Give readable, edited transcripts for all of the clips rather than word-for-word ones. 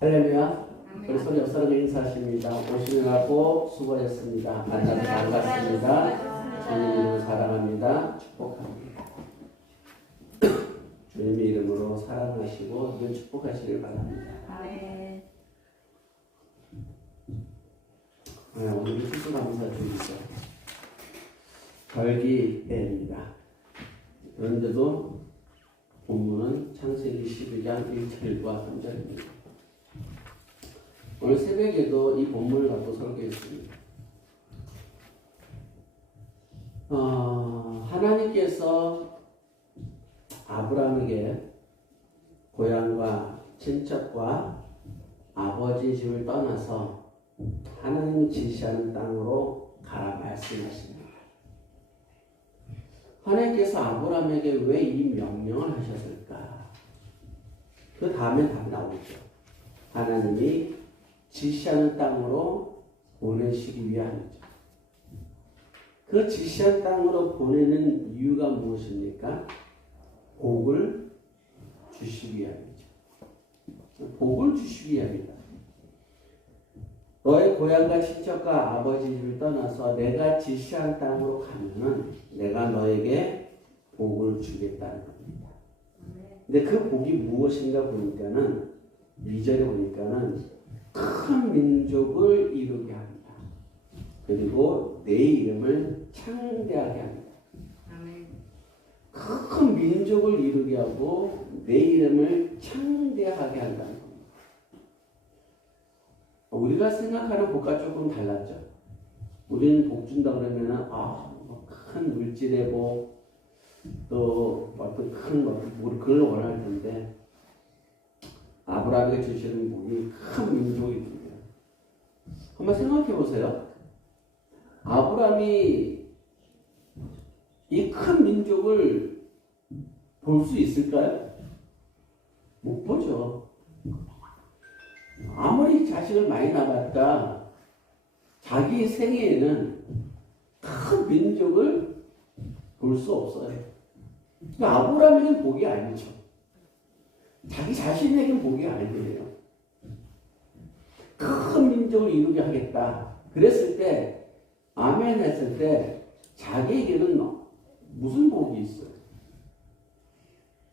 할렐루야. 우리 소리 옆사람 인사하십니다. 오시느라고 수고하셨습니다. 만나서 반갑습니다. 주님 이름으로 사랑합니다. 축복합니다. 주님의 이름으로 사랑하시고 늘 축복하시길 바랍니다. 아멘. 오늘 추수감사 주일이죠. 절기 때입니다. 그런데도 본문은 창세기 12장 1절과 3절입니다. 오늘 새벽에도 이 본문을 갖고 설교했습니다. 하나님께서 아브라함에게 고향과 친척과 아버지 집을 떠나서 하나님이 지시하는 땅으로 가라 말씀하십니다. 하나님께서 아브라함에게 왜 이 명령을 하셨을까? 그 다음에 답이 나오죠. 하나님이 지시하는 땅으로 보내시기 위함이죠. 그 지시한 땅으로 보내는 이유가 무엇입니까? 복을 주시기 위함이죠. 복을 주시기 위함이다. 너의 고향과 친척과 아버지 집을 떠나서 내가 지시한 땅으로 가면은 내가 너에게 복을 주겠다는 겁니다. 근데 그 복이 무엇인가 보니까는 2절에 보니까는 큰 민족을 이루게 합니다. 그리고 내 이름을 창대하게 합니다. 큰 민족을 이루게 하고 내 이름을 창대하게 한다는 겁니다. 우리가 생각하는 복과 조금 달랐죠. 우리는 복 준다 그러면은 큰 물질의 복, 또 어떤 큰 그걸 원할 텐데 아브라함에게 주시는 복이 큰 민족이 됩니다. 한번 생각해 보세요. 아브라함이 이 큰 민족을 볼 수 있을까요? 못 보죠. 아무리 자식을 많이 낳았다 자기 생애에는 큰 민족을 볼 수 없어요. 그러니까 아브라함에게는 복이 아니죠. 자기 자신에게는 복이 아니에요. 큰 민족을 이루게 하겠다 그랬을 때 아멘 했을 때 자기에게는 무슨 복이 있어요?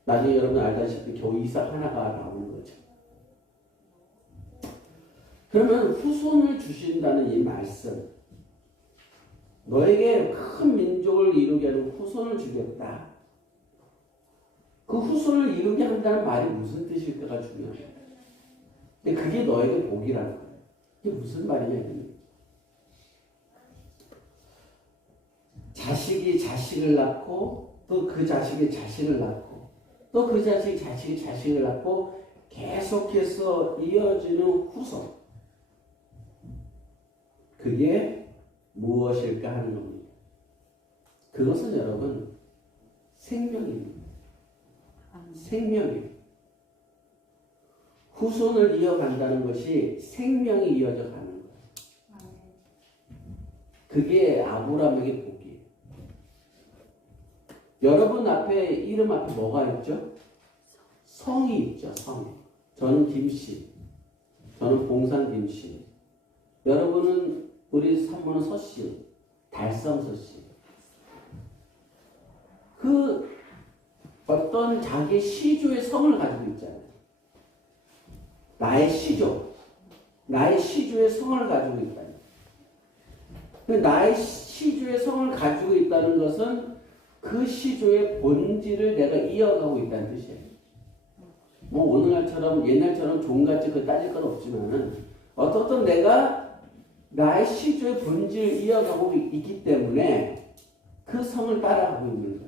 나중에 여러분 알다시피 겨우 이삭 하나가 나오는 거죠. 그러면 후손을 주신다는 이 말씀, 너에게 큰 민족을 이루게 하는 후손을 주겠다. 그 후손을 이루게 한다는 말이 무슨 뜻일까가 중요해요. 근데 그게 너에게 복이라는 거예요. 이게 무슨 말이냐? 자식이 자식을 낳고 또 그 자식이 자식을 낳고 또 그 자식이 자식을 낳고 계속해서 이어지는 후손. 그게 무엇일까 하는 겁니다. 그것은 여러분 생명입니다. 생명이에요. 후손을 이어간다는 것이 생명이 이어져 가는 거예요. 그게 아브라함에게 복이에요. 여러분 앞에 이름 앞에 뭐가 있죠? 성이 있죠. 성. 저는 김씨. 저는 봉산 김씨. 여러분은 우리 산모는 서씨. 달성 서씨. 그 어떤 자기 시조의 성을 가지고 있잖아요. 나의 시조. 나의 시조의 성을 가지고 있다. 나의 시조의 성을 가지고 있다는 것은 그 시조의 본질을 내가 이어가고 있다는 뜻이에요. 뭐 오늘날처럼 옛날처럼 종같이 그 따질 건 없지만은 어떤 내가 나의 시조의 본질을 이어가고 있기 때문에 그 성을 따라가고 있는 거예요.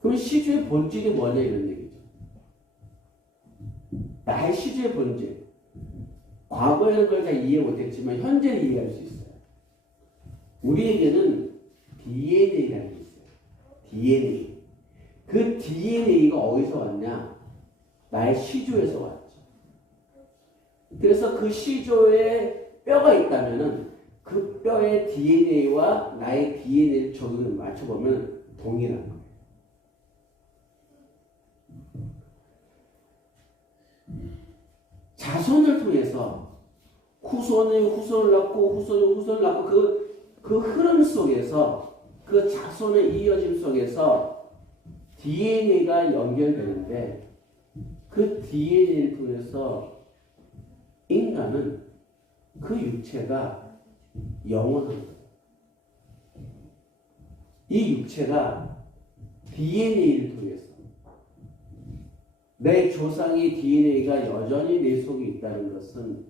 그럼 시조의 본질이 뭐냐 이런 얘기죠. 나의 시조의 본질. 과거에는 그걸 잘 이해 못했지만 현재는 이해할 수 있어요. 우리에게는 DNA라는 게 있어요. DNA. 그 DNA가 어디서 왔냐? 나의 시조에서 왔죠. 그래서 그 시조에 뼈가 있다면은 그 뼈의 DNA와 나의 DNA를 적용을 맞춰보면 동일한 거예요. 자손을 통해서 후손이 후손을 낳고 후손이 후손을 낳고 그 흐름 속에서 그 자손의 이어짐 속에서 DNA가 연결되는데 그 DNA를 통해서 인간은 그 육체가 영원한 거예요. 이 육체가 DNA를 통해서 내 조상의 DNA가 여전히 내 속에 있다는 것은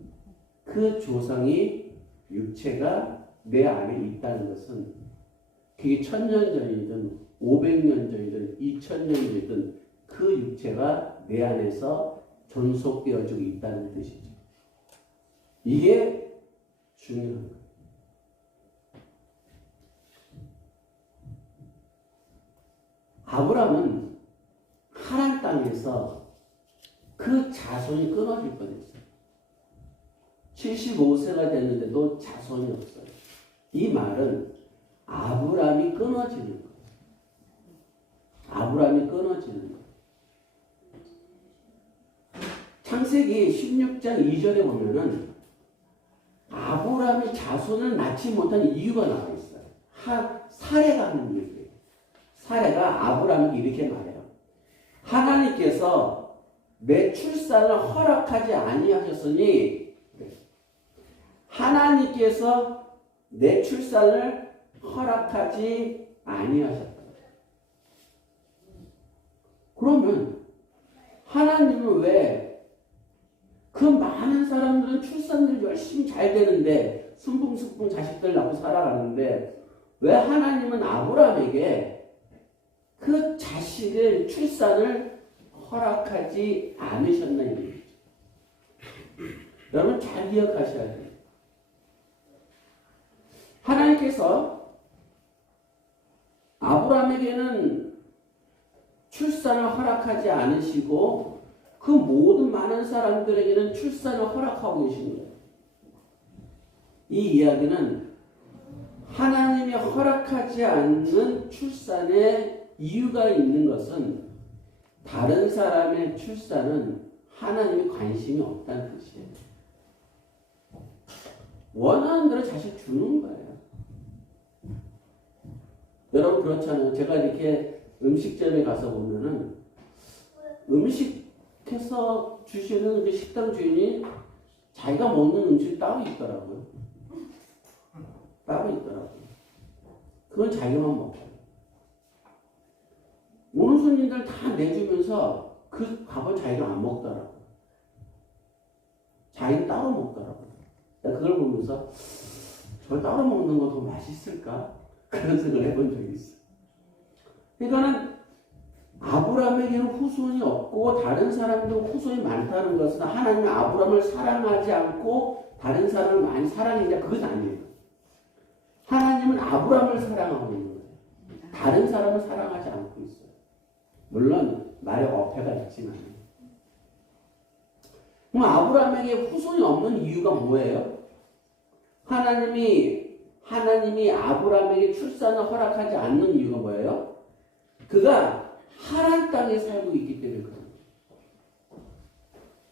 그 조상의 육체가 내 안에 있다는 것은 그게 1000년 전이든 500년 전이든 2000년 전이든 그 육체가 내 안에서 존속되어지고 있다는 뜻이죠. 이게 중요한 거예요. 아브라함은 하란 땅에서 그 자손이 끊어질 뻔했어요. 75세가 됐는데도 자손이 없어요. 이 말은 아브라함이 끊어지는 거예요. 아브라함이 끊어지는 거예요. 창세기 16장 2절에 보면은 아브라함이 자손을 낳지 못한 이유가 나와 있어요. 사례가 하는 얘기예요. 사례가 아브라함에게 이렇게 말해요. 하나님께서 내 출산을 허락하지 아니하셨으니 하나님께서 내 출산을 허락하지 아니하셨다. 그러면 하나님은 왜 그 많은 사람들은 출산을 열심히 잘 되는데 순풍순풍 자식들 낳고 살아가는데 왜 하나님은 아브라함에게 그 자식을 출산을 허락하지 않으셨나 이 얘기죠. 여러분 잘 기억하셔야 돼요. 하나님께서 아브라함에게는 출산을 허락하지 않으시고 그 모든 많은 사람들에게는 출산을 허락하고 계신 거예요. 이 이야기는 하나님이 허락하지 않는 출산에 이유가 있는 것은 다른 사람의 출산은 하나님이 관심이 없다는 뜻이에요. 원하는 대로 자식 주는 거예요. 여러분 그렇잖아요. 제가 이렇게 음식점에 가서 보면은 음식해서 주시는 그 식당 주인이 자기가 먹는 음식이 따로 있더라고요. 따로 있더라고요. 그건 자기만 먹어요. 오는 손님들 다 내주면서 그 밥을 자기가 안 먹더라고요. 자기는 따로 먹더라고요. 그걸 보면서 저 따로 먹는 거 더 맛있을까? 그런 생각을 해본 적이 있어요. 그러니까는 아브라함에게는 후손이 없고 다른 사람도 후손이 많다는 것은 하나님은 아브라함을 사랑하지 않고 다른 사람을 많이 사랑했냐 그건 아니에요. 하나님은 아브라함을 사랑하고 있는 거예요. 다른 사람을 사랑하지 않고 있어요. 물론 말에 어폐가 있지만 그럼 아브라함에게 후손이 없는 이유가 뭐예요? 하나님이 아브라함에게 출산을 허락하지 않는 이유가 뭐예요? 그가 하란 땅에 살고 있기 때문에 그런 거예요.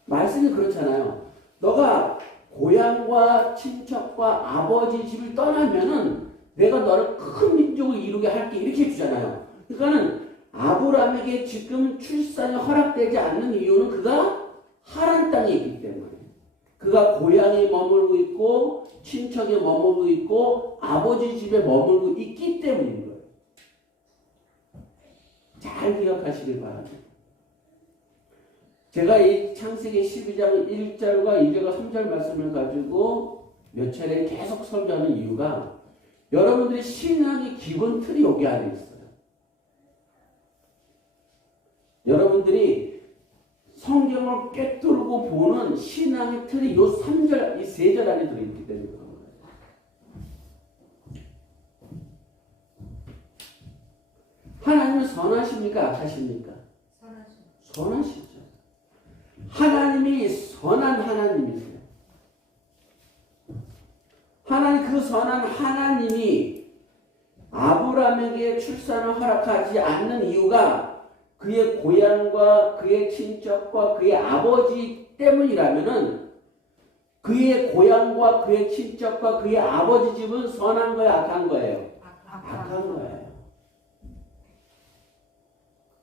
말씀이 그렇잖아요. 너가 고향과 친척과 아버지 집을 떠나면은 내가 너를 큰 민족을 이루게 할게 이렇게 해주잖아요. 그러니까는 아브라함에게 지금 출산이 허락되지 않는 이유는 그가 하란 땅에 있기 때문에 그가 고향에 머물고 있고 친척에 머물고 있고 아버지 집에 머물고 있기 때문인 거예요. 잘 기억하시길 바랍니다. 제가 이 창세기 12장 1절과 2절과 3절 말씀을 가지고 몇 차례 계속 설교하는 이유가 여러분들이 신앙의 기본 틀이 여기 안에 있어요. 여러분들이 성경을 꿰뚫고 보는 신앙의 틀이 이 3절, 이 3절 안에 들어있기 때문에 그런 거예요. 하나님은 선하십니까? 악하십니까? 선하시죠. 하나님이 선한 하나님이세요. 하나님 그 선한 하나님이 아브라함에게 출산을 허락하지 않는 이유가 그의 고향과 그의 친척과 그의 아버지 때문이라면은 그의 고향과 그의 친척과 그의 아버지 집은 선한 거예요, 악한 거예요? 악한 거예요.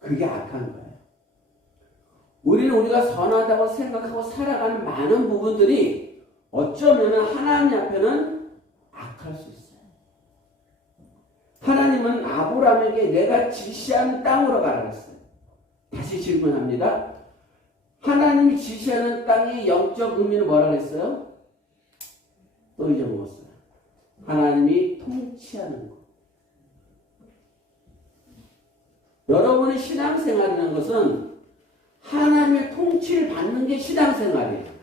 그게 악한 거예요. 우리는 우리가 선하다고 생각하고 살아가는 많은 부분들이 어쩌면 하나님 앞에는 악할 수 있어요. 하나님은 아브라함에게 내가 지시하는 땅으로 가라 했어요. 다시 질문합니다. 하나님이 지시하는 땅의 영적 의미는 뭐라 그랬어요? 또 잊어먹었어요. 하나님이 통치하는 것. 여러분의 신앙생활이라는 것은 하나님의 통치를 받는 게 신앙생활이에요.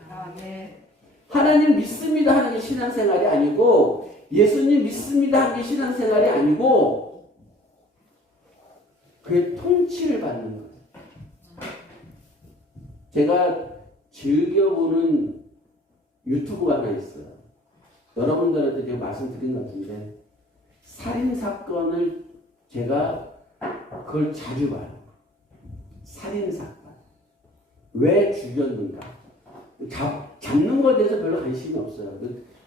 하나님 믿습니다 하는 게 신앙생활이 아니고 예수님 믿습니다 하는 게 신앙생활이 아니고 그의 통치를 받는 거예요. 제가 즐겨보는 유튜브가 하나 있어요. 여러분들한테 제가 말씀드린 것 같은데 살인사건을 제가 그걸 자주 봐요. 살인사건. 왜 죽였는가? 잡는 것에 대해서 별로 관심이 없어요.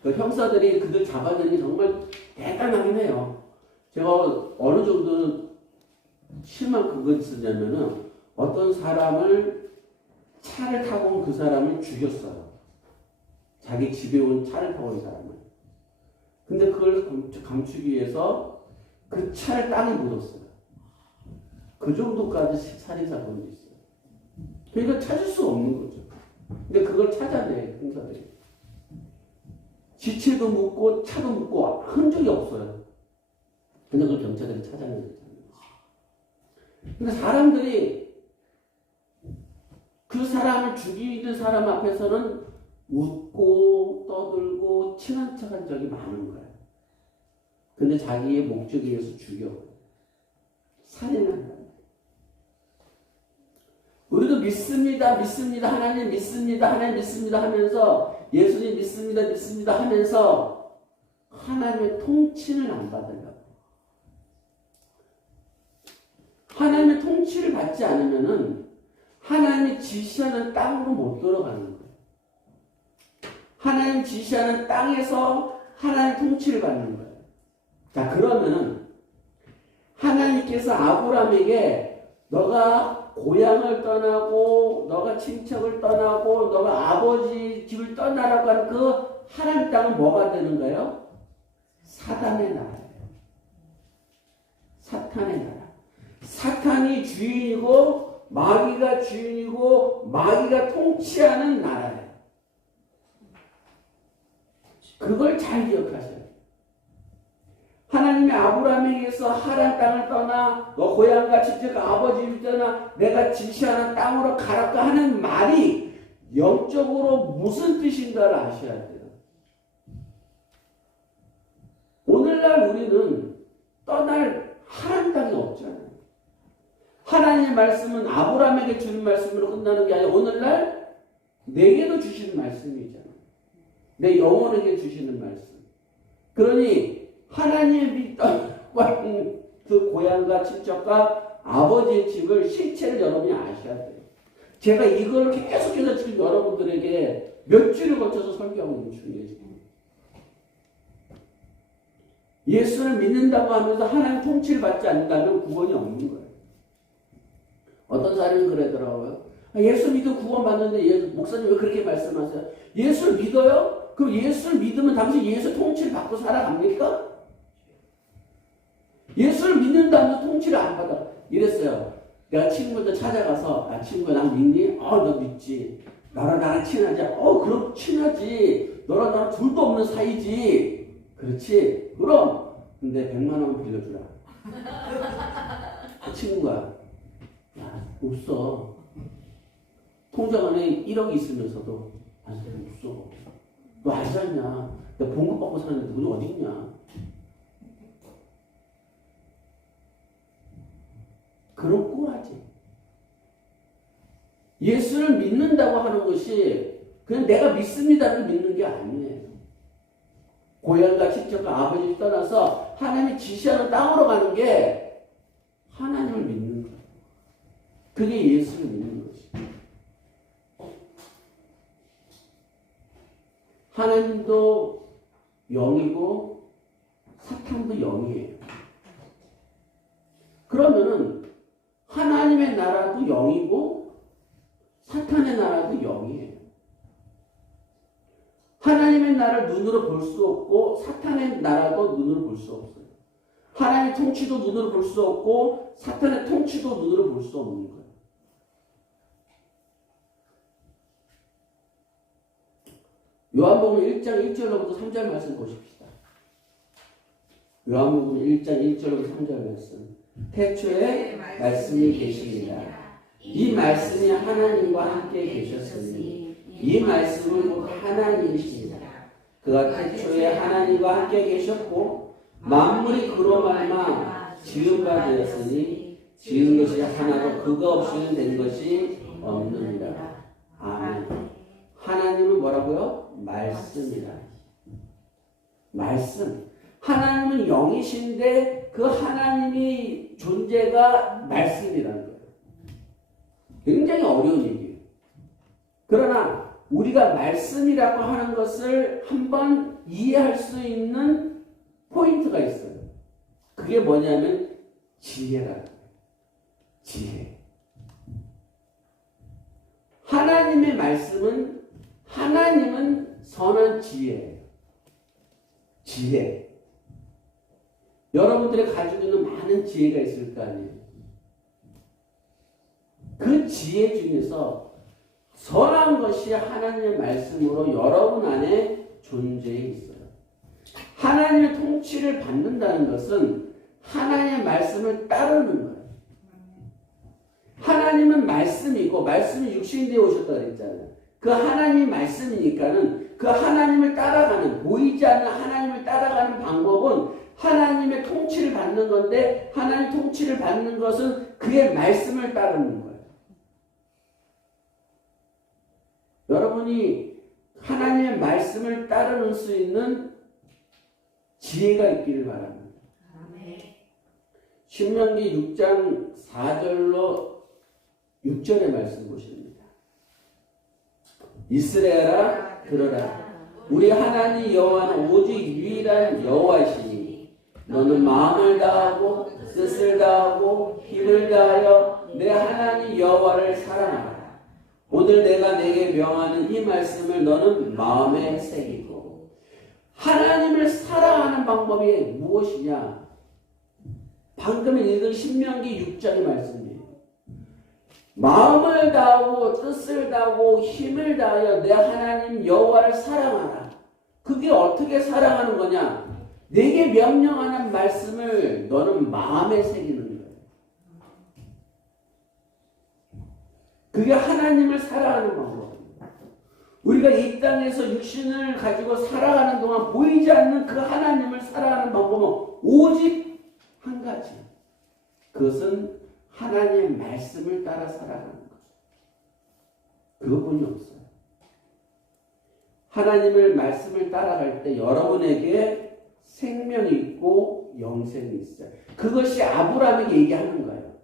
그 형사들이 그들 잡아내는 게 정말 대단하긴 해요. 제가 어느 정도 심한 그걸 쓰냐면은 어떤 사람을 차를 타고 온 그 사람을 죽였어요. 자기 집에 온 차를 타고 온 사람을. 근데 그걸 감추기 위해서 그 차를 땅에 묻었어요. 그 정도까지 살인사건도 있어요. 그러니까 찾을 수 없는 거죠. 근데 그걸 찾아내, 형사들이. 지체도 묻고 차도 묻고 흔적이 없어요. 근데 그걸 경찰들이 찾아내는 거잖아요. 근데 사람들이 그 사람을 죽이는 사람 앞에서는 웃고 떠들고 친한 척한 적이 많은 거예요. 근데 자기의 목적에 의해서 죽여. 살인한 거예요. 우리도 믿습니다, 믿습니다, 하나님 믿습니다, 하나님 믿습니다 하면서 예수님 믿습니다, 믿습니다 하면서 하나님의 통치를 안 받으려고. 하나님의 통치를 받지 않으면은 하나님이 지시하는 땅으로 못 들어가는 거예요. 하나님 지시하는 땅에서 하나님 통치를 받는 거예요. 자, 그러면은 하나님께서 아브라함에게 너가 고향을 떠나고 너가 친척을 떠나고 너가 아버지 집을 떠나라고 하는 그 하나님 땅은 뭐가 되는 거예요? 사단의 나라예요. 사탄의 나라. 사탄이 주인이고 마귀가 주인이고 마귀가 통치하는 나라예요. 그걸 잘 기억하셔야 돼요. 하나님이 아브라함에게서 하란 땅을 떠나 너 고향과 친척 아버지를 떠나 내가 지시하는 땅으로 가라고 하는 말이 영적으로 무슨 뜻인가를 아셔야 돼요. 오늘날 우리는 떠날 하란 땅이 없잖아요. 하나님의 말씀은 아브라함에게 주는 말씀으로 끝나는 게 아니라 오늘날 내게도 주시는 말씀이잖아요. 내 영혼에게 주시는 말씀. 그러니 하나님이 떠난 그 고향과 친척과 아버지의 집을 실체를 여러분이 아셔야 돼요. 제가 이걸 계속해서 지금 여러분들에게 몇 주를 거쳐서 설교하고 있는 중이에요. 지금. 예수를 믿는다고 하면서 하나님 통치를 받지 않는다면 구원이 없는 거예요. 어떤 사람이 그러더라고요. 예수 믿어 구원 받는데 목사님 왜 그렇게 말씀하세요? 예수를 믿어요? 그럼 예수를 믿으면 당신 예수 통치를 받고 살아갑니까? 예수를 믿는다면서 통치를 안 받아. 이랬어요. 내가 친구들 찾아가서 친구야 난 믿니? 너 믿지. 나랑 친하지? 그럼 친하지. 너랑 나랑 둘도 없는 사이지. 그렇지. 그럼. 근데 100만 원 빌려주라. 그 친구가 야 없어. 통장 안에 1억이 있으면서도 없어. 너 알지 않냐? 내가 봉급 받고 사는데 돈이 어디 있냐? 그런 꼴하지. 예수를 믿는다고 하는 것이 그냥 내가 믿습니다를 믿는 게 아니에요. 고향과 친척과 아버지를 떠나서 하나님이 지시하는 땅으로 가는 게 하나님을 믿는 거예요. 그게 예수를 믿는 것이에요. 하나님도 영이고 사탄도 영이에요. 그러면은 하나님의 나라도 영이고 사탄의 나라도 영이에요. 하나님의 나라를 눈으로 볼 수 없고 사탄의 나라도 눈으로 볼 수 없어요. 하나님의 통치도 눈으로 볼 수 없고 사탄의 통치도 눈으로 볼 수 없는 거예요. 요한복음 1장 1절로부터 3절 말씀 보십시다. 요한복음 1장 1절로부터 3절 말씀. 태초에 말씀이 계십니다. 이 말씀이 하나님과 함께 계셨으니 이 말씀은 곧 하나님이십니다. 그가 태초에 하나님과 함께 계셨고 만물이 그로 말미암아 지은 바 되었으니 지은 것이 하나도 그가 없이는 된 것이 없느니라. 아멘. 하나님은 뭐라고요? 말씀이라. 말씀. 하나님은 영이신데 그 하나님이 존재가 말씀이라는 거예요. 굉장히 어려운 얘기예요. 그러나 우리가 말씀이라고 하는 것을 한번 이해할 수 있는 포인트가 있어요. 그게 뭐냐면 지혜라는 거예요. 지혜. 하나님의 말씀은 하나님은 선한 지혜예요. 지혜. 여러분들이 가지고 있는 많은 지혜가 있을 거 아니에요. 그 지혜 중에서 선한 것이 하나님의 말씀으로 여러분 안에 존재해 있어요. 하나님의 통치를 받는다는 것은 하나님의 말씀을 따르는 거예요. 하나님은 말씀이고 말씀이 육신이 되어 오셨다 그랬잖아요. 그 하나님 말씀이니까는 그 하나님을 따라가는, 보이지 않는 하나님을 따라가는 방법은 하나님의 통치를 받는 건데, 하나님 통치를 받는 것은 그의 말씀을 따르는 거예요. 여러분이 하나님의 말씀을 따르는 수 있는 지혜가 있기를 바랍니다. 신명기 6장 4절로 6절의 말씀 보십니다. 이스라엘아 들어라. 우리 하나님 여호와는 오직 유일한 여호와시니 너는 마음을 다하고 뜻을 다하고 힘을 다하여 내 하나님 여호와를 사랑하라. 오늘 내가 내게 명하는 이 말씀을 너는 마음에 새기고. 하나님을 사랑하는 방법이 무엇이냐? 방금 읽은 신명기 6장의 말씀이에요. 마음을 다하고 뜻을 다하고 힘을 다하여 내 하나님 여호와를 사랑하라. 그게 어떻게 사랑하는 거냐? 내게 명령하는 말씀을 너는 마음에 새기는 거예요. 그게 하나님을 사랑하는 방법입니다. 우리가 이 땅에서 육신을 가지고 살아가는 동안 보이지 않는 그 하나님을 사랑하는 방법은 오직 한 가지. 그것은 하나님의 말씀을 따라 살아가는 것. 그것뿐이 없어요. 하나님의 말씀을 따라갈 때 여러분에게 생명이 있고 영생이 있어요. 그것이 아브라함에게 얘기하는 거예요.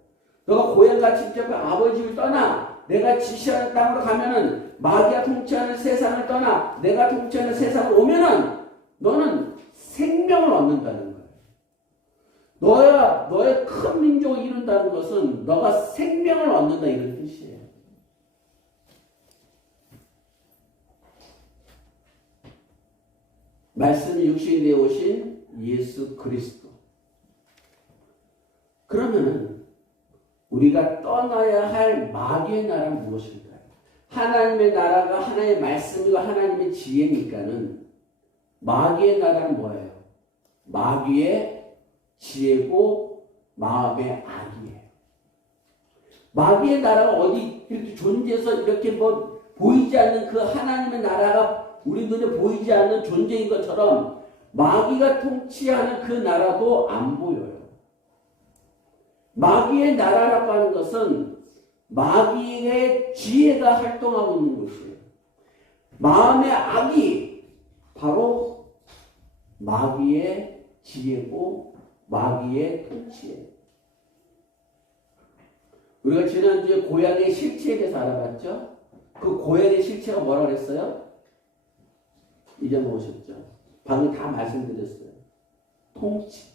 너가 고향과 친척과 아버지 집을 떠나 내가 지시하는 땅으로 가면은 마귀가 통치하는 세상을 떠나 내가 통치하는 세상을 오면은 너는 생명을 얻는다는 거예요. 너의 큰 민족을 이룬다는 것은 너가 생명을 얻는다 이런 뜻이에요. 말씀이 육신이 되어 오신 예수 그리스도. 그러면은 우리가 떠나야 할 마귀의 나라는 무엇일까요? 하나님의 나라가 하나님의 말씀이고 하나님의 지혜니까는 마귀의 나라는 뭐예요? 마귀의 지혜고 마음의 악이에요. 마귀의 나라가 어디 이렇게 존재해서 이렇게 뭐 보이지 않는 그 하나님의 나라가 우리 눈에 보이지 않는 존재인 것처럼 마귀가 통치하는 그 나라도 안 보여요. 마귀의 나라라고 하는 것은 마귀의 지혜가 활동하고 있는 것이에요. 마음의 악이 바로 마귀의 지혜고 마귀의 통치예요. 우리가 지난주에 고양이의 실체에 대해서 알아봤죠? 그 고양이의 실체가 뭐라고 그랬어요? 잊어먹으셨죠? 방금 다 말씀드렸어요. 통치.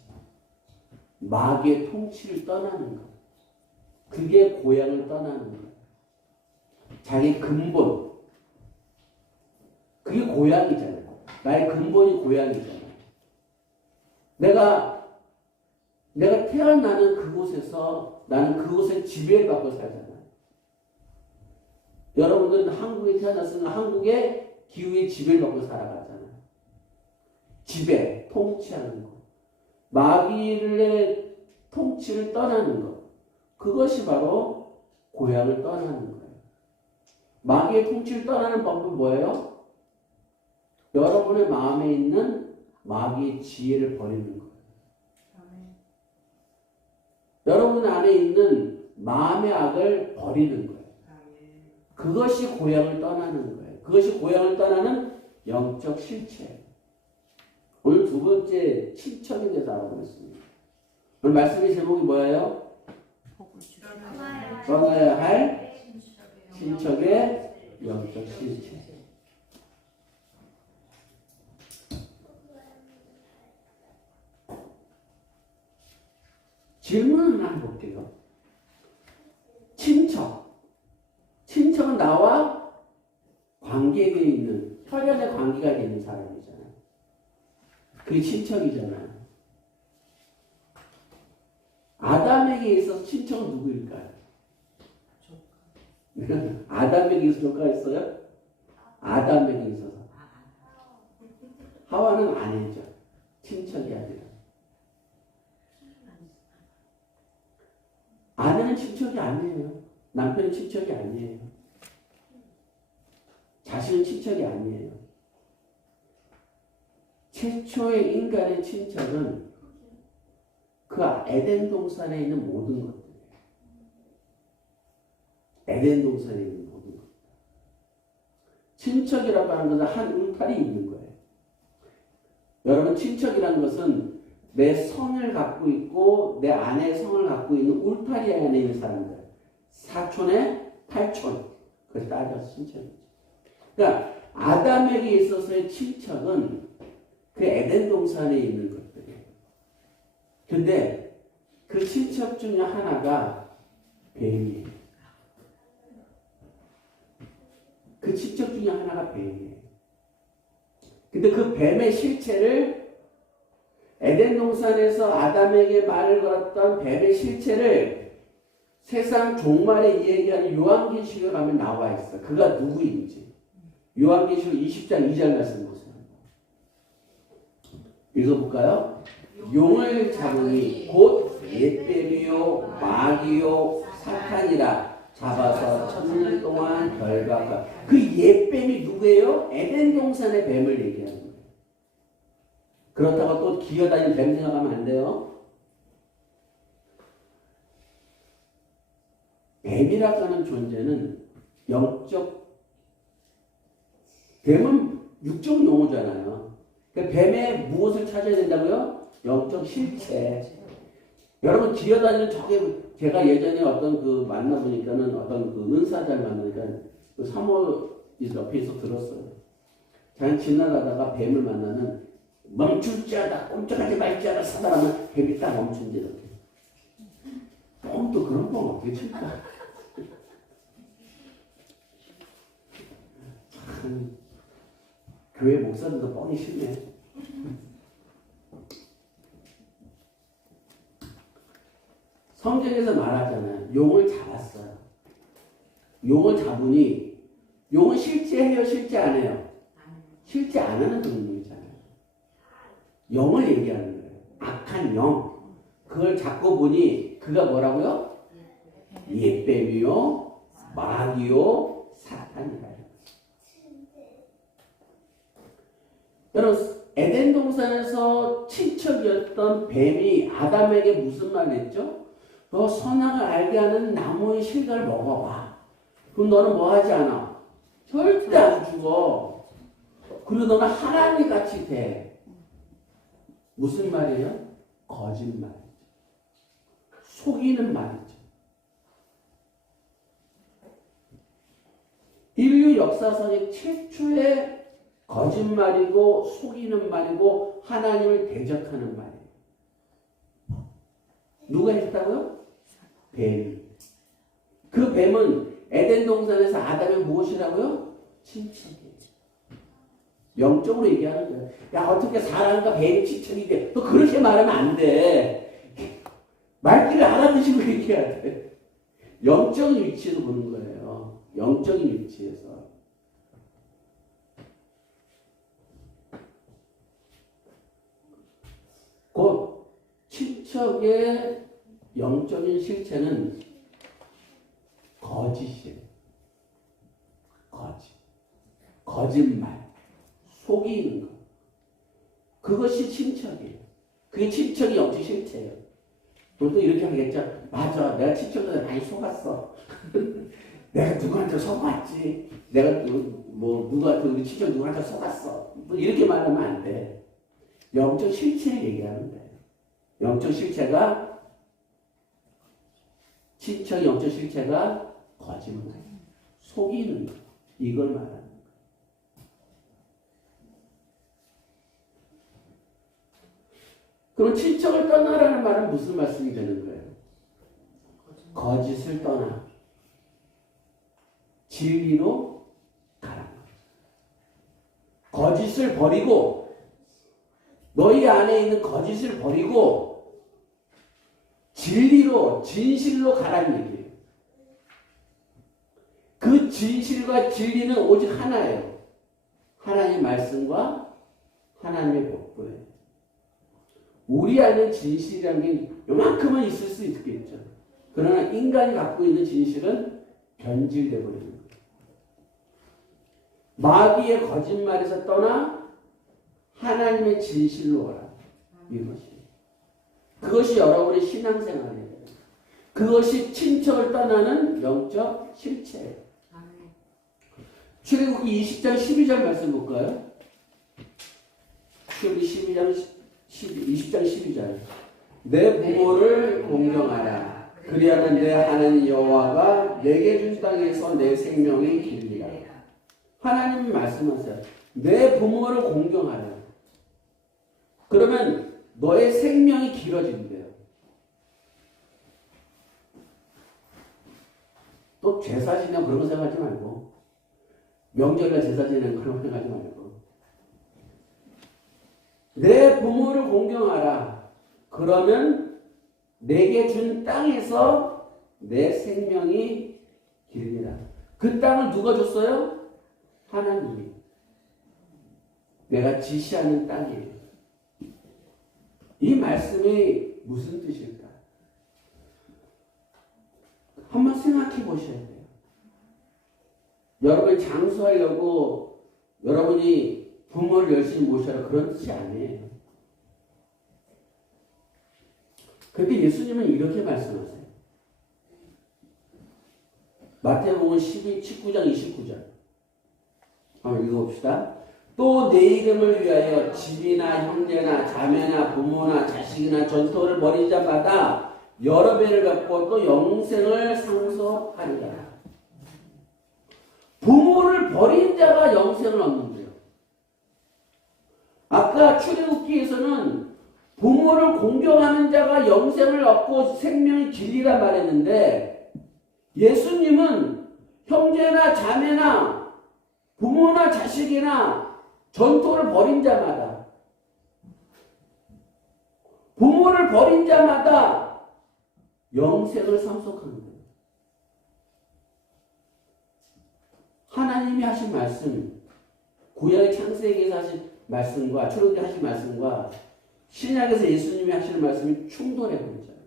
마귀의 통치를 떠나는 것. 그게 고향을 떠나는 것. 자기 근본. 그게 고향이잖아요. 나의 근본이 고향이잖아요. 내가 태어나는 그곳에서 나는 그곳에 지배를 받고 살잖아요. 여러분들은 한국에 태어났으면 한국의 기후에 지배를 받고 살아가잖아요. 지배, 통치하는 것. 마귀의 통치를 떠나는 것. 그것이 바로 고향을 떠나는 거예요. 마귀의 통치를 떠나는 방법은 뭐예요? 여러분의 마음에 있는 마귀의 지혜를 버리는 거예요. 여러분 안에 있는 마음의 악을 버리는 거예요. 그것이 고향을 떠나는 거예요. 그것이 고향을 떠나는 영적 실체예요. 오늘 두 번째 친척에 대해서 알아보겠습니다. 오늘 말씀의 제목이 뭐예요? 떠나야 할 친척의 영적 실체. 질문 하나 해볼게요. 친척은 나와 관계되어 있는, 혈연의 관계가 되는 사람이잖아요. 그게 친척이잖아요. 아담에게 있어서 친척은 누구일까요? 아담에게 있어서 조카였어요? 아담에게 있어서. 하와는 아내죠. 친척이 아니라. 아내는 친척이 아니에요. 남편은 친척이 아니에요. 자신은 친척이 아니에요. 최초의 인간의 친척은 그 에덴 동산에 있는 모든 것들이에요. 에덴 동산에 있는 모든 것들. 친척이라고 하는 것은 한 울타리 있는 거예요. 여러분, 친척이라는 것은 내 성을 갖고 있고 내 아내의 성을 갖고 있는 울타리 안에 있는 사람들. 사촌의 팔촌. 그걸 따져서 친척이죠. 그러니까 아담에게 있어서의 친척은 그 에덴 동산에 있는 것들이에요. 근데 그 친척 중에 하나가 뱀이에요. 그 친척 중에 하나가 뱀이에요. 근데 그 뱀의 실체를 에덴 동산에서 아담에게 말을 걸었던 뱀의 실체를 세상 종말에 얘기하는 요한계시록에 가면 나와 있어. 그가 누구인지. 요한계시록 20장 2절 말씀 보세요. 읽어볼까요? 용을 잡으니 곧 옛뱀이요 마귀요 사탄이라 잡아서 1000년 동안 결박하. 그 옛뱀이 누구예요? 에덴 동산의 뱀을 얘기하는 거예요. 그렇다고 또 기어다니는 뱀 생각하면 안 돼요. 뱀이라고 하는 존재는 뱀은 육적 용어잖아요. 그러니까 뱀의 무엇을 찾아야 된다고요? 영적 실체. 여러분 기어다니는 저게 제가 예전에 어떤 그 만나보니까는 어떤 그 은사자를 만나니까 그 사모 옆에서 들었어요. 자기는 지나가다가 뱀을 만나는 멈출지어다 꼼짝하지 말지어다 사다라면 뱀이 딱 멈춘지 이렇게. 또 그런 거 어떻게 칠까? 참 교회 목사들도 뻔히 싫네. 성경에서 말하잖아요. 용을 잡았어요. 용을 잡으니 용은 실제해요? 실제 안 해요? 실제 안 하는 동물이잖아요. 영을 얘기하는 거예요. 악한 영. 그걸 잡고 보니 그가 뭐라고요? 옛뱀이요 마귀요 사탄이라. 여러분 에덴 동산에서 친척이었던 뱀이 아담에게 무슨 말을 했죠? 너 선악을 알게 하는 나무의 실과를 먹어봐. 그럼 너는 뭐 하지 않아? 절대 안 죽어. 그리고 너는 하나님 같이 돼. 무슨 말이에요? 거짓말이죠. 속이는 말이죠. 인류 역사상의 최초의 거짓말이고 속이는 말이고 하나님을 대적하는 말이에요. 누가 했다고요? 뱀. 그 뱀은 에덴 동산에서 아담의 무엇이라고요? 친척이에요. 영적으로 얘기하는 거예요. 야, 어떻게 사람과 뱀이 친척이 돼? 너 그렇게 말하면 안 돼. 말귀를 알아듣시고 얘기해야 돼. 영적인 위치에서 보는 거예요. 영적인 위치에서. 곧 친척의 영적인 실체는 거짓이에요. 거짓말. 속이는 거. 그것이 친척이에요. 그게 친척이 영적 실체예요. 또 이렇게 하겠죠. 맞아. 내가 친척들한테 많이 속았어. 내가 누구한테 속았지. 내가 누구한테 우리 친척 누구한테 속았어. 이렇게 말하면 안 돼. 영적 실체를 얘기하는 거예요. 영적 실체가 친척 영적 실체가 거짓말, 속이는 거. 이걸 말하는 거예요. 그럼 친척을 떠나라는 말은 무슨 말씀이 되는 거예요? 거짓을 떠나 진리로 가라. 거짓을 버리고 너희 안에 있는 거짓을 버리고 진리로 진실로 가라는 얘기예요. 그 진실과 진리는 오직 하나예요. 하나님의 말씀과 하나님의 법도예요. 우리 안에 진실이라는 게 요만큼은 있을 수 있겠죠. 그러나 인간이 갖고 있는 진실은 변질되어 버리는 거예요. 마귀의 거짓말에서 떠나 하나님의 진실로 오라. 이것이. 그것이 여러분의 신앙생활이에요. 그것이 친척을 떠나는 영적 실체예요. 출애굽기 20장 12절 말씀 볼까요? 출애굽기 20장 12절. 내 부모를 공경하라. 그리하면 내 하나님 여호와가 내게 준 땅에서 내 생명이 길리라. 하나님 말씀하세요. 내 부모를 공경하라. 그러면 너의 생명이 길어진대요. 또 제사 지내고 그런 거 생각하지 말고, 명절날 제사 지내고 그런 거 생각하지 말고, 내 부모를 공경하라. 그러면 내게 준 땅에서 내 생명이 길리라. 그 땅을 누가 줬어요? 하나님이. 내가 지시하는 땅이에요. 이 말씀이 무슨 뜻일까? 한번 생각해 보셔야 돼요. 여러분이 장수하려고 여러분이 부모를 열심히 모셔라 그런 뜻이 아니에요. 그런데 예수님은 이렇게 말씀하세요. 마태복음 19장 29절 한번 읽어봅시다. 또 내 이름을 위하여 집이나 형제나 자매나 부모나 자식이나 전토를 벌인 자마다 여러 배를 갚고 또 영생을 상속하리라. 부모를 버린 자가 영생을 얻는데요. 아까 출애굽기에서는 부모를 공경하는 자가 영생을 얻고 생명이 길리라 말했는데, 예수님은 형제나 자매나 부모나 자식이나 전토를 벌인 자마다, 부모를 버린 자마다 영생을 상속하는 거예요. 하나님이 하신 말씀, 구약의 창세기에서 하신 말씀과 출애굽기 하신 말씀과 신약에서 예수님이 하시는 말씀이 충돌해 버리잖아요.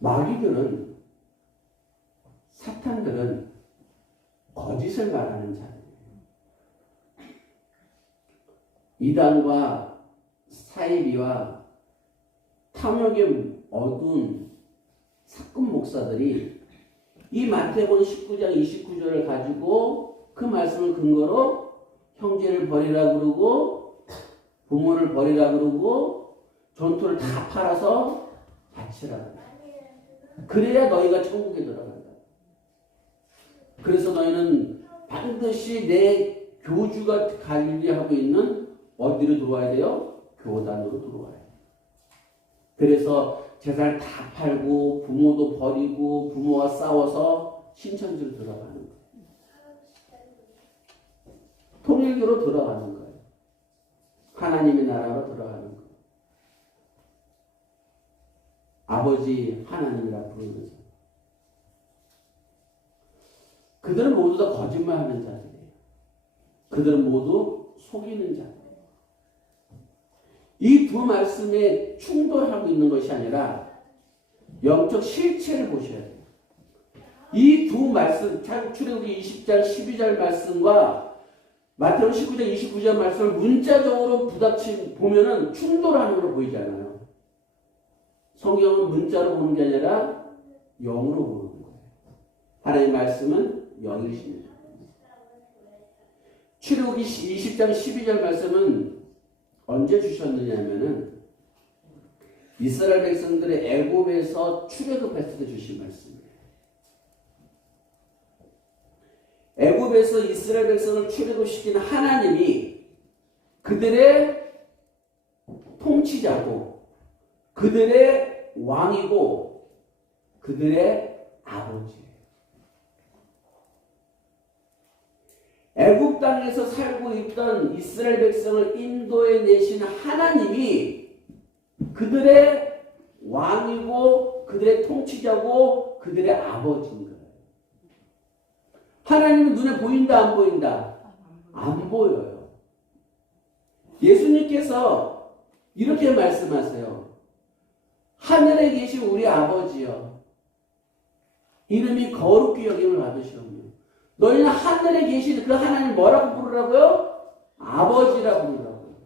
마귀들은, 사탄들은 거짓을 말하는 자들이에요. 이단과 사이비와 탐욕의 어두운 사건 목사들이 이 마태복음 19장 29절을 가지고 그 말씀을 근거로 형제를 버리라 그러고 부모를 버리라 그러고 전토를 다 팔아서 바치라. 그래야 너희가 천국에 들어간다. 그래서 너희는 반드시 내 교주가 관리하고 있는 어디로 들어와야 돼요? 교단으로 들어와야 돼요. 그래서 재산을 다 팔고 부모도 버리고 부모와 싸워서 신천지로 들어가는 거예요. 통일교로 들어가는 거예요. 하나님의 나라로 들어가는 거예요. 아버지 하나님이라 부르면서. 그들은 모두 다 거짓말하는 자들이에요. 그들은 모두 속이는 자들이에요. 이 두 말씀에 충돌하고 있는 것이 아니라 영적 실체를 보셔야 돼요. 이 두 말씀, 출애굽기 20장 12절 말씀과 마태복음 19장 29절 말씀을 문자적으로 보면은 충돌하는 걸로 보이잖아요. 성경은 문자로 보는 게 아니라 영으로 보는 거예요. 하나님의 말씀은 영이십니다. 출애굽기 20장 12절 말씀은 언제 주셨느냐면은 이스라엘 백성들의 애굽에서 출애굽했을 때 주신 말씀이에요. 애굽에서 이스라엘 백성을 출애굽시킨 하나님이 그들의 통치자고 그들의 왕이고 그들의 아버지예요. 애굽 땅에서 살고 있던 이스라엘 백성을 인도해 내신 하나님이 그들의 왕이고 그들의 통치자고 그들의 아버지인 거예요. 하나님은 눈에 보인다 안 보인다? 안 보여요. 예수님께서 이렇게 말씀하세요. 하늘에 계신 우리 아버지여 이름이 거룩히 여김을 받으시오며 너희는 하늘에 계신 그 하나님 뭐라고 부르라고요? 아버지라고 부르라고요.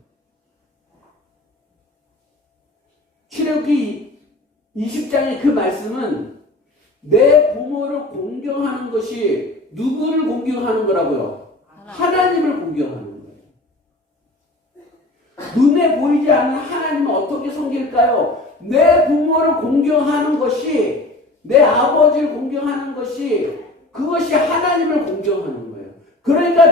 출애굽기 20장의 그 말씀은 내 부모를 공경하는 것이 누구를 공경하는 거라고요? 하나님을 공경하는 거예요. 눈에 보이지 않는 하나님은 어떻게 섬길까요? 내 부모를 공경하는 것이 내 아버지를 공경하는 것이 그것이 하나님을 공경하는 거예요. 그러니까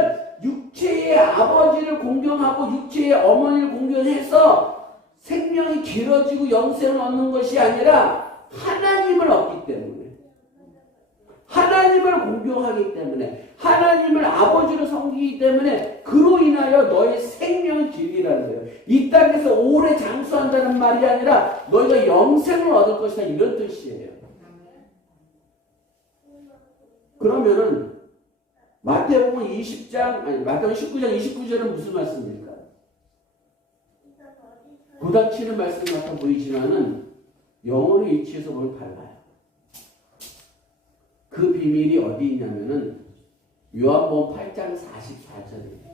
육체의 아버지를 공경하고 육체의 어머니를 공경해서 생명이 길어지고 영생을 얻는 것이 아니라 하나님을 얻기 때문에 하나님을 공경하기 때문에 하나님을 아버지로 섬기기 때문에 그로 인하여 너의 생명이 길리라는 거예요. 이 땅에서 오래 장수한다는 말이 아니라 너희가 영생을 얻을 것이다 이런 뜻이에요. 그러면은 마태복음 19장 29절은 무슨 말씀입니까? 부닥치는 말씀 같아 보이지만은 영혼의 위치에서 보면 달라요. 그 비밀이 어디 있냐면은 요한복음 8장 44절이에요.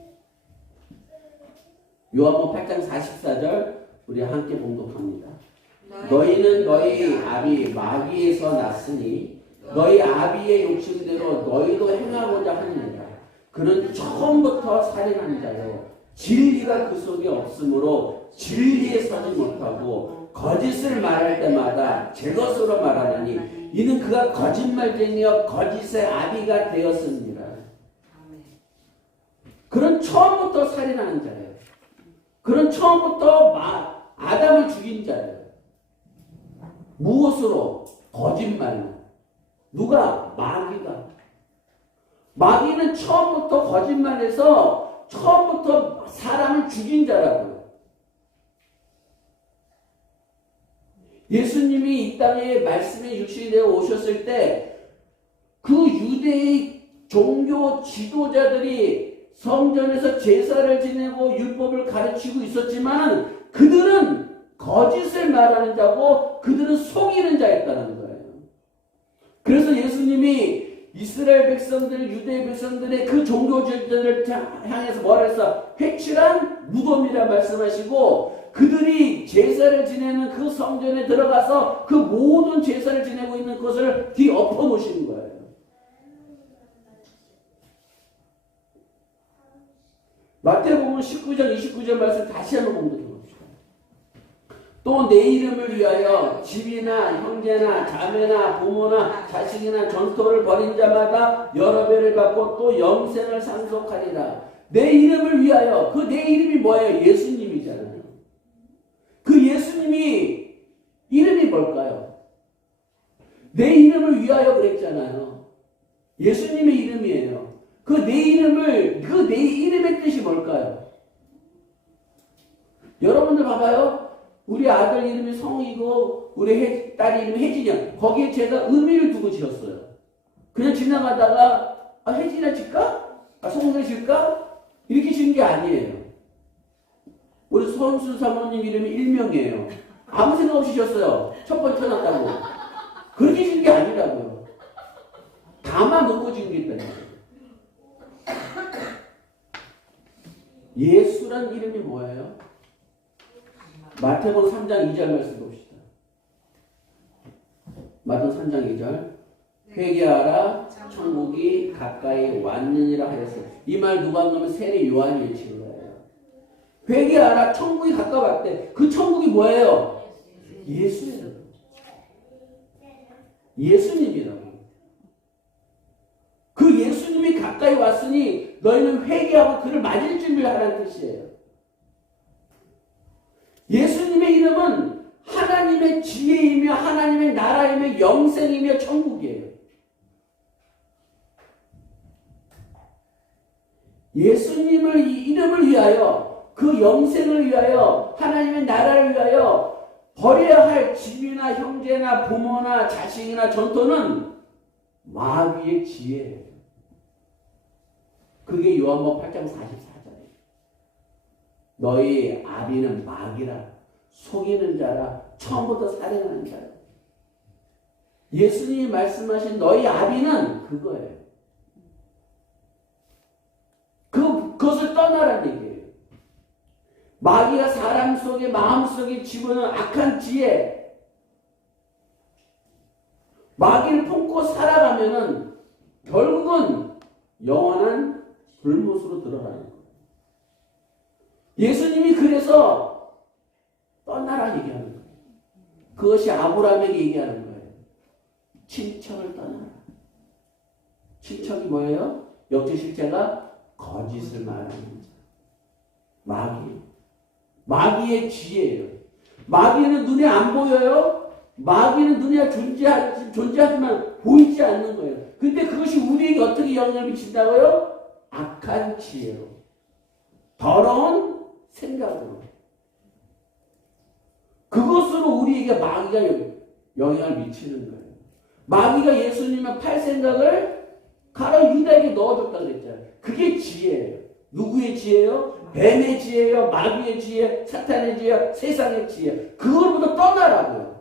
요한복음 8장 44절 우리 함께 봉독합니다. 너희는 너희 아비 마귀에서 났으니 너희 아비의 욕심대로 너희도 행하고자 하느니라. 그는 처음부터 살인한 자요 진리가 그 속에 없으므로 진리에 서지 못하고 거짓을 말할 때마다 제 것으로 말하나니 이는 그가 거짓말쟁이여 거짓의 아비가 되었습니다. 그는 처음부터 살인하는 자예요. 그는 처음부터 아담을 죽인 자예요. 무엇으로? 거짓말로. 누가? 마귀가. 마귀는 처음부터 거짓말해서 처음부터 사람을 죽인 자라고요. 예수님이 이 땅에 말씀의 육신이 되어 오셨을 때 그 유대의 종교 지도자들이 성전에서 제사를 지내고 율법을 가르치고 있었지만 그들은 거짓을 말하는 자고 그들은 속이는 자였다는 거예요. 그래서 예수님이 이스라엘 백성들, 유대 백성들의 그 종교 지도자들을 향해서 뭐라 했어? 회칠한 무덤이라 말씀하시고 그들이 제사를 지내는 그 성전에 들어가서 그 모든 제사를 지내고 있는 것을 뒤엎어 놓으신 거예요. 마태복음 19장 29절 말씀 다시 한번 공부해 봅시다. 또 내 이름을 위하여 집이나 형제나 자매나 부모나 자식이나 전토를 벌인 자마다 여러 배를 받고 또 영생을 상속하리라. 내 이름을 위하여. 그 내 이름이 뭐예요? 예수님이잖아요. 그 예수님이 이름이 뭘까요? 내 이름을 위하여 그랬잖아요. 예수님의 이름이에요. 그 내 이름의 뜻이 뭘까요? 여러분들 봐봐요. 우리 아들 이름이 성이고 우리 딸 이름이 혜진이야. 거기에 제가 의미를 두고 지었어요. 그냥 지나가다가 혜진이나 질까? 성을 질까? 이렇게 지은 게 아니에요. 우리 손수 사모님 이름이 일명이에요. 아무 생각 없이 지었어요. 첫 번째 태어났다고. 그렇게 지은 게 아니라고요. 다만 놓고 지은 게 있다는 거예요. 예수란 이름이 뭐예요? 마태복음 3장 2절 말씀 봅시다. 마태복음 3장 2절. 회개하라 천국이 가까이 왔느니라 하였어요. 이 말 누가 한 거면 세례 요한이 외친 거예요. 회개하라 천국이 가까웠대. 그 천국이 뭐예요? 예수예요. 예수님이라고. 그 예수님이 가까이 왔으니 너희는 회개하고 그를 맞을 준비를 하라는 뜻이에요. 예수님의 이름은 하나님의 지혜이며 하나님의 나라이며 영생이며 천국이에요. 예수님을 이름을 위하여 그 영생을 위하여 하나님의 나라를 위하여 버려야 할 집이나 형제나 부모나 자식이나 전토는 마귀의 지혜예요. 그게 요한복음 8장 44절이에요. 너희 아비는 마귀라 속이는 자라 처음부터 살인하는 자라. 예수님이 말씀하신 너희 아비는 그거예요. 그것을 떠나라는 얘기예요. 마귀가 사람 속에 마음 속에 집어넣은 악한 지혜, 마귀를 품고 살아가면은 결국은 영원한 불못으로 들어가는 거예요. 예수님이 그래서 떠나라 얘기하는 거예요. 그것이 아브라함에게 얘기하는 거예요. 친척을 떠나라. 친척이 뭐예요? 역지실제가 거짓을 말하는 자. 마귀의 지혜예요. 마귀는 눈에 안 보여요. 마귀는 눈에 존재하지만 보이지 않는 거예요. 근데 그것이 우리에게 어떻게 영향을 미친다고요? 악한 지혜로. 더러운 생각으로. 그것으로 우리에게 마귀가 영향을 미치는 거예요. 마귀가 예수님의 팔 생각을 가로 유다에게 넣어줬다 그랬잖아요. 그게 지혜예요. 누구의 지혜요? 뱀의 지혜요? 마귀의 지혜? 사탄의 지혜? 세상의 지혜. 그걸부터 떠나라고요.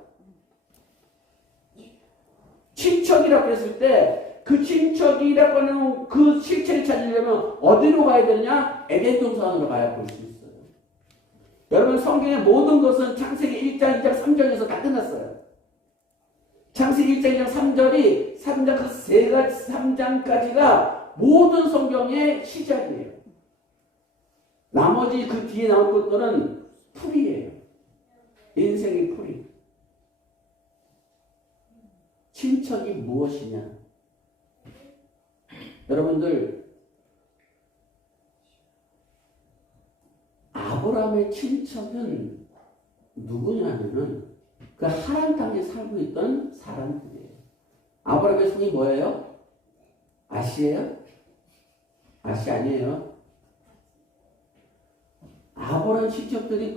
친척이라고 했을 때 그 친척이라고 하는 그 실체를 찾으려면 어디로 가야 되냐? 에덴 동산으로 가야 볼 수 있어요. 여러분 성경의 모든 것은 창세기 1장, 2장, 3장에서 다 끝났어요. 창세기 1장, 2장, 3절이 3장 그 세 가지 3장까지가 모든 성경의 시작이에요. 나머지 그 뒤에 나올 것들은 풀이에요. 인생의 풀이. 친척이 무엇이냐? 여러분들 아브라함의 친척은 누구냐면은 그 하란 땅에 살고 있던 사람들이에요. 아브라함의 성이 뭐예요? 아시예요? 아시 아니에요? 아브라함 친척들이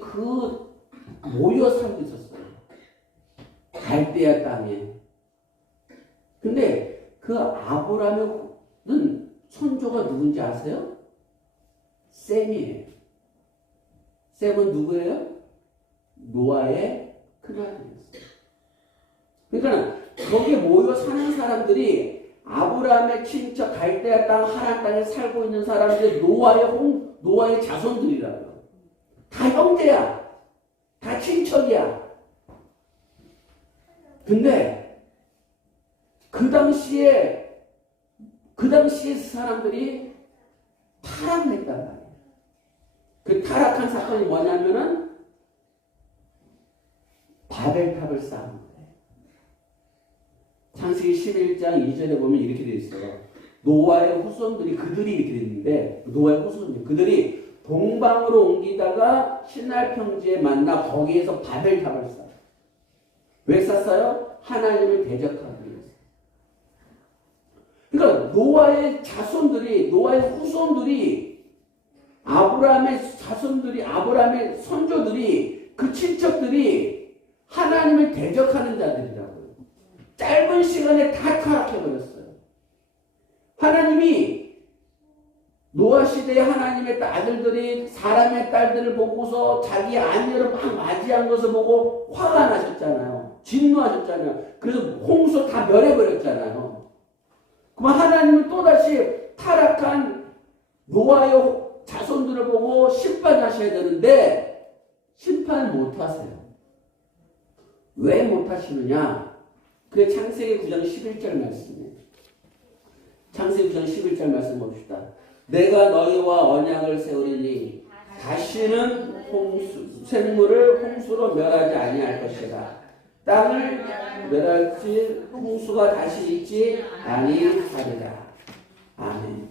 모여 살고 있었어요. 갈대아 땅에. 근데 그 아브라함은 손조가 누군지 아세요? 셈이에요. 셈은 누구예요? 노아의 큰아들이었어요. 그러니까 거기에 모여 사는 사람들이 아브라함의 친척 갈대아 땅 하란 땅에 살고 있는 사람들이 노아의 자손들이라고요. 다 형제야. 다 친척이야. 근데 그 당시에 사람들이 타락했단 말이에요. 그 타락한 사건이 뭐냐면은 바벨탑을 쌓은 거예요. 창세기 11장 2절에 보면 이렇게 되어 있어요. 노아의 후손들이 그들이 이렇게 됐는데 노아의 후손들 그들이 동방으로 옮기다가 시날 평지에 만나 거기에서 바벨탑을 쌓아요. 왜 쌌어요? 하나님을 대적하기 위해서. 그러니까 노아의 자손들이 노아의 후손들이 아브라함의 자손들이 아브라함의 선조들이 그 친척들이 하나님을 대적하는 자들이라고요. 짧은 시간에 다 타락해버렸어요. 하나님이 노아 시대에 하나님의 아들들이 사람의 딸들을 보고서 자기 아내를 막 맞이한 것을 보고 화가 나셨잖아요. 진노하셨잖아요. 그래서 홍수 다 멸해버렸잖아요. 그럼 하나님은 또다시 타락한 노아의 자손들을 보고 심판하셔야 되는데 심판 못하세요. 왜 못하시느냐? 그게 창세기 9장 11절 말씀이에요. 창세기 9장 11절 말씀 봅시다. 내가 너희와 언약을 세우리니 다시는 샘물을 홍수로 멸하지 아니할 것이다. 땅을 멸할지 홍수가 다시 있지 아니하리라. 아멘.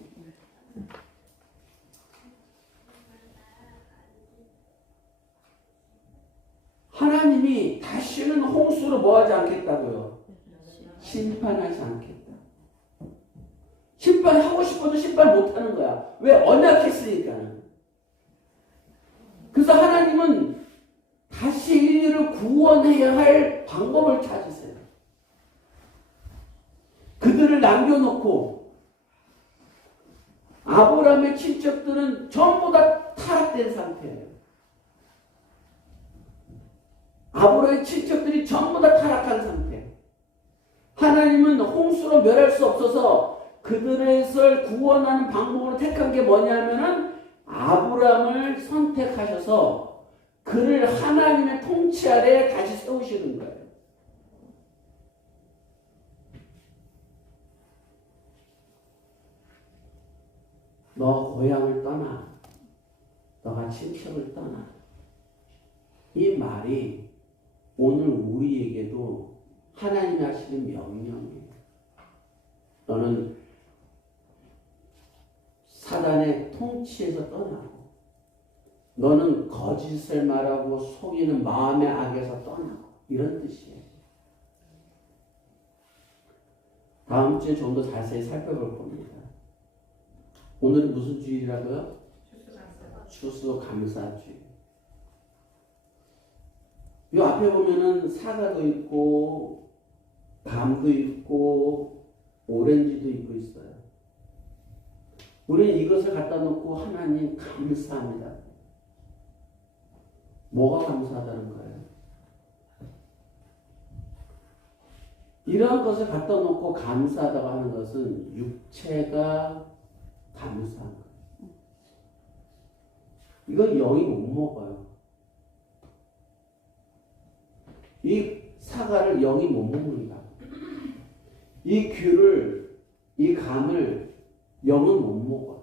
하나님이 다시는 홍수로 뭐하지 않겠다고요? 심판하지 않겠다. 심판하고 싶어도 심판 못하는 거야. 왜? 언약했으니까. 그래서 하나님은 다시 인류를 구원해야 할 방법을 찾으세요. 그들을 남겨놓고 아브라함의 친척들은 전부 다 타락된 상태예요. 아브라함의 친척들이 전부 다 타락한 상태. 하나님은 홍수로 멸할 수 없어서 그들을 구원하는 방법으로 택한 게 뭐냐면은 아브라함을 선택하셔서 그를 하나님의 통치 아래 다시 세우시는 거예요. 너 고향을 떠나. 너가 친척을 떠나. 이 말이 오늘 우리에게도 하나님이 하시는 명령이에요. 너는 사단의 통치에서 떠나고 너는 거짓을 말하고 속이는 마음의 악에서 떠나고 이런 뜻이에요. 다음 주에 좀 더 자세히 살펴볼 겁니다. 오늘은 무슨 주일이라고요? 추수감사주일. 이 앞에 보면은 사과도 있고 밤도 있고 오렌지도 있고 있어요. 우리는 이것을 갖다 놓고 하나님 감사합니다. 뭐가 감사하다는 거예요? 이러한 것을 갖다 놓고 감사하다고 하는 것은 육체가 감사한 거예요. 이건 영이 못 먹어요. 이 사과를 영이 못 먹는다. 이 귤을, 이 감을 영은 못 먹어요.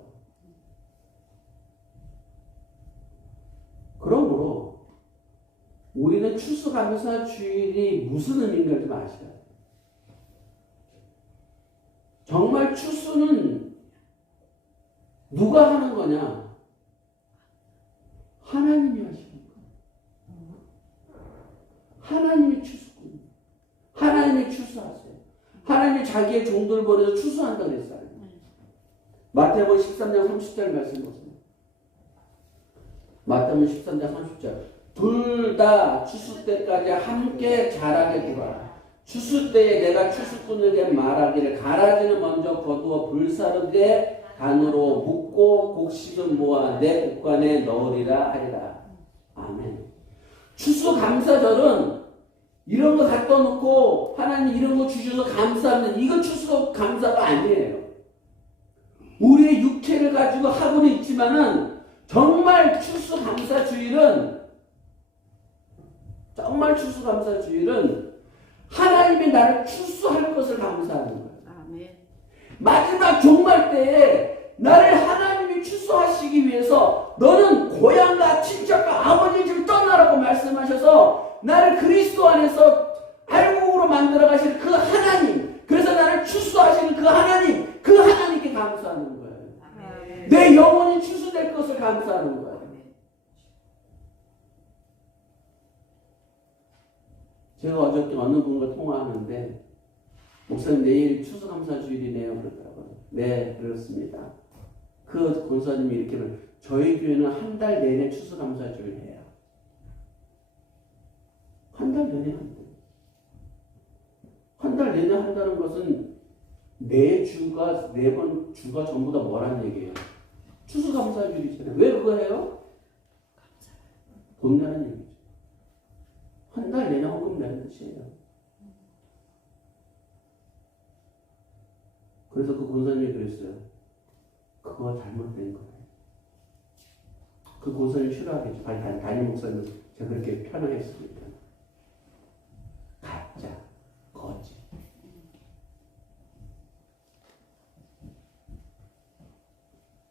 그러므로 우리는 추수감사주일이 무슨 의미인가 좀 아셔야 돼요. 정말 추수는 누가 하는 거냐? 하나님이 하시는 거예요. 하나님이 추수꾼. 하나님이 추수하세요. 하나님이 자기의 종들을 보내서 추수한다고 그랬어요. 마태복음 13장 30절 말씀 보세요. 마태복음 13장 30절. 둘 다 추수 때까지 함께 자라게 두라. 추수 때에 내가 추수꾼에게 말하기를 가라지는 먼저 거두어 불사르게 단으로 묶고 곡식은 모아 내 곡간에 넣으리라 하리라. 아멘. 추수감사절은 이런 거 갖다 놓고 하나님 이런 거 주셔서 감사합니다. 이건 추수감사가 아니에요. 우리의 육체를 가지고 하고는 있지만은 정말 추수감사주일은 하나님이 나를 추수할 것을 감사하는 거예요. 아멘. 마지막 종말 때에 나를 하나님이 추수하시기 위해서 너는 고향과 친척과 아버지 집을 떠나라고 말씀하셔서 나를 그리스도 안에서 알곡으로 만들어 가시는 그 하나님, 그래서 나를 추수하시는 그 하나님, 그 하나님께 감사하는 거예요. 내 영혼이 추수될 것을 감사하는 거예요. 제가 어저께 어느 분과 통화하는데 목사님 내일 추수감사주일이네요 그러더라고요. 네 그렇습니다. 그 권사님이 이렇게 저희 교회는 한 달 내내 추수감사주일 해요. 한 달 내내 한대요. 한 달 내내 한다는 것은 네 주가 네 번 주가 전부 다 뭐란 얘기예요? 추수감사주일이잖아요. 왜 그거 해요? 돈 내는 얘기죠. 한 달 내내 헌금 내는 뜻이에요. 그래서 그 권사님이 그랬어요. 그거 잘못된 거예요. 그 권사님 싫어하겠죠. 담임 목사님 제가 그렇게 편하겠습니까? 가짜, 거짓.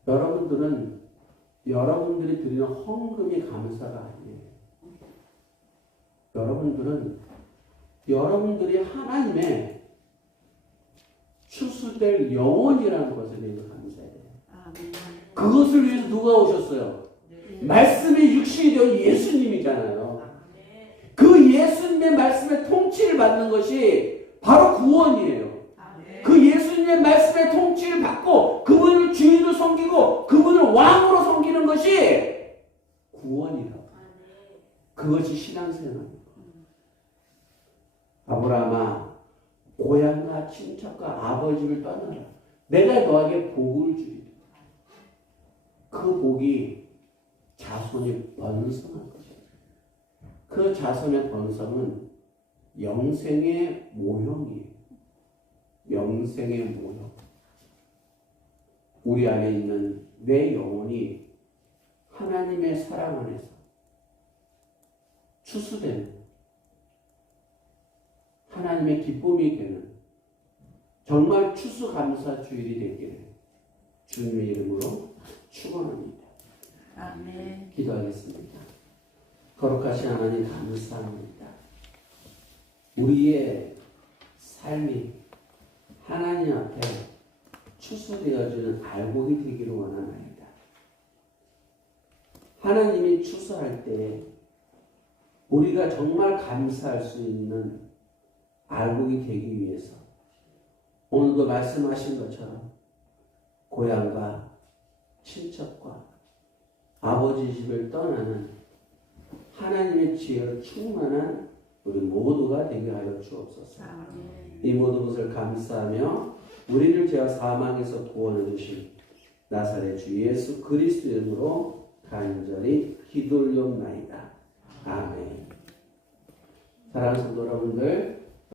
여러분들은 여러분들이 드리는 헌금이 감사가 아니에요. 여러분들은 여러분들이 하나님의 추수될 영혼이라는 것에 대해서 감사해요. 그것을 위해서 누가 오셨어요? 말씀이 육신이 되어 예수님이잖아요. 그 예수님의 말씀의 통치를 받는 것이 바로 구원이에요. 그 예수님의 말씀의 통치를 받고 그분을 주인으로 섬기고 그분을 왕으로 섬기는 것이 구원이라고. 그것이 신앙생활입니다. 아브라함아 고향과 친척과 아버지를 떠나라. 내가 너에게 복을 주리라. 그 복이 자손이 번성할 것이다. 그 자손의 번성은 영생의 모형이에요. 영생의 모형. 우리 안에 있는 내 영혼이 하나님의 사랑 안에서 추수되는 하나님의 기쁨이 되는 정말 추수감사주일이 되기를 주님의 이름으로 축원합니다. 아멘. 기도하겠습니다. 거룩하신 하나님 감사합니다. 우리의 삶이 하나님 앞에 추수되어지는 알곡이 되기를 원하나이다. 하나님이 추수할 때 우리가 정말 감사할 수 있는 알곡이 되기 위해서 오늘도 말씀하신 것처럼 고향과 친척과 아버지 집을 떠나는 하나님의 지혜로 충만한 우리 모두가 되게 하여 주옵소서. 이 모든 것을 감사하며 우리를 죄와 사망에서 구원해 주신 나사렛 주 예수 그리스도 이름으로 간절히 기도 올리옵나이다. 아멘. 사랑하는 성도 여러분들,